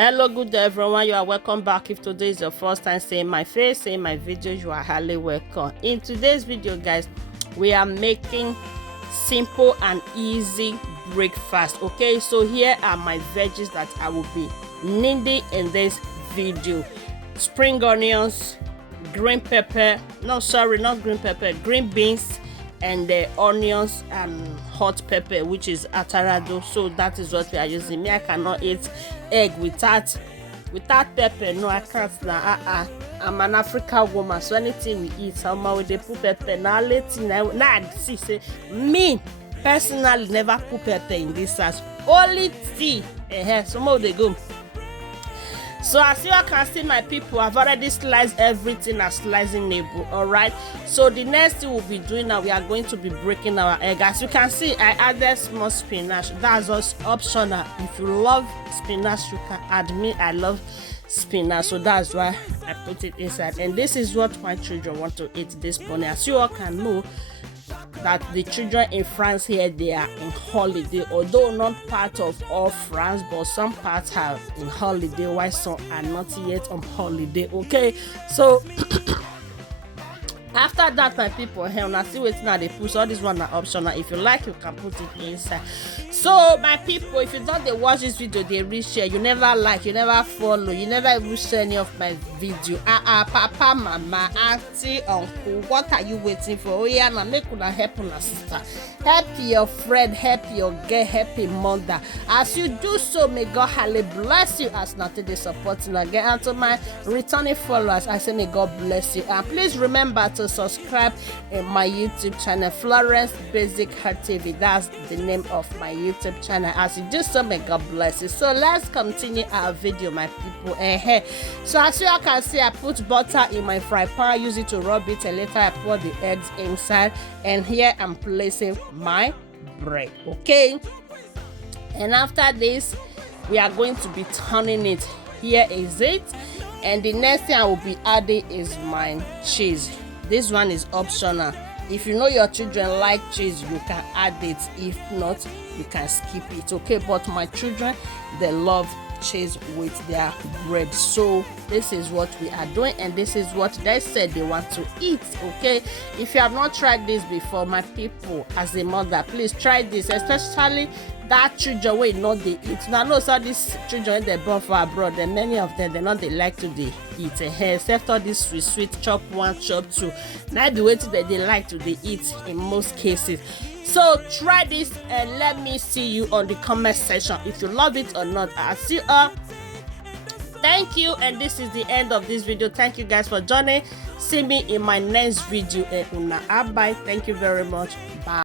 Hello, good day everyone. You are welcome back. If today is your first time seeing my face, seeing my videos, you are highly welcome. In today's video, guys, we are making simple and easy breakfast. Okay, so here are my veggies that I will be needing in this video: spring onions, green pepper, green beans, and the onions and hot pepper, which is atarado. So that is what we are using. Me, I cannot eat egg without pepper. No, I can't now. I'm an African woman, so anything we eat, somehow with the put pepper. Now I see say me personally never put pepper in this house. Only tea. Somehow they go. So as you can see, my people, I've already sliced everything as slicing table. All right, so the next thing we'll be doing now, we are going to be breaking our egg. As you can see, I added small spinach. That's just optional. If you love spinach, you can add. Me, I love spinach, so that's why I put it inside. And this is what my children want to eat this morning. As you all can know, that the children in France here, they are in holiday, although not part of all France, but some parts are in holiday while some are not yet on holiday. Okay, so after that, my people, here now see waiting at the push. All this one are optional. If you like, you can put it inside. So my people, if you don't they watch this video, they reshare, you never like, you never follow, you never even share any of my video. Papa, mama, auntie, uncle, what are you waiting for? Oh yeah, now make una help una sister, help your friend, help your girl, help your mother. As you do so, may God highly bless you as not today supporting again. And to my returning followers, I say may God bless you. And please remember to subscribe in my YouTube channel, Florence Basic Hair TV. That's the name of my YouTube channel. As you do so, may God bless you. So let's continue our video, my people. So as you all can see, I put butter in my fry pan, use it to rub it, and later I pour the eggs inside. And here I'm placing my bread. Okay, and after this, we are going to be turning it. Here is it. And the next thing I will be adding is my cheese. This one is optional. If you know your children like cheese, you can add it. If not, you can skip it. Okay, but my children, they love cheese with their bread. So this is what we are doing, and this is what they said they want to eat. Okay, if you have not tried this before, my people, as a mother, please try this, especially that children wey not they eat. Now know so these children they born for abroad, and many of them they not they like to they eat except all this sweet chop one chop two. Now the way that they like to they eat in most cases. So try this and let me see you on the comment section if you love it or not. I'll see you all. Thank you, and this is the end of this video. Thank you guys for joining. See me in my next video. Bye. Thank you very much. Bye.